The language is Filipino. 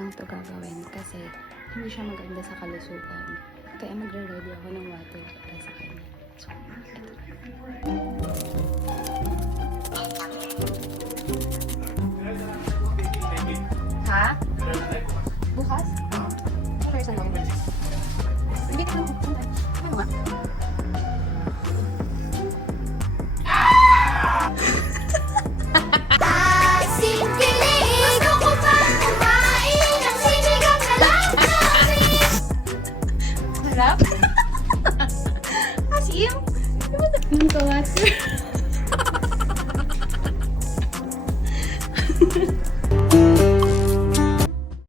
lang to gagawin kasi hindi siya maganda sa kalusugan. Kaya magre-ready ako ng water para sa kanya. So, ito. Ha?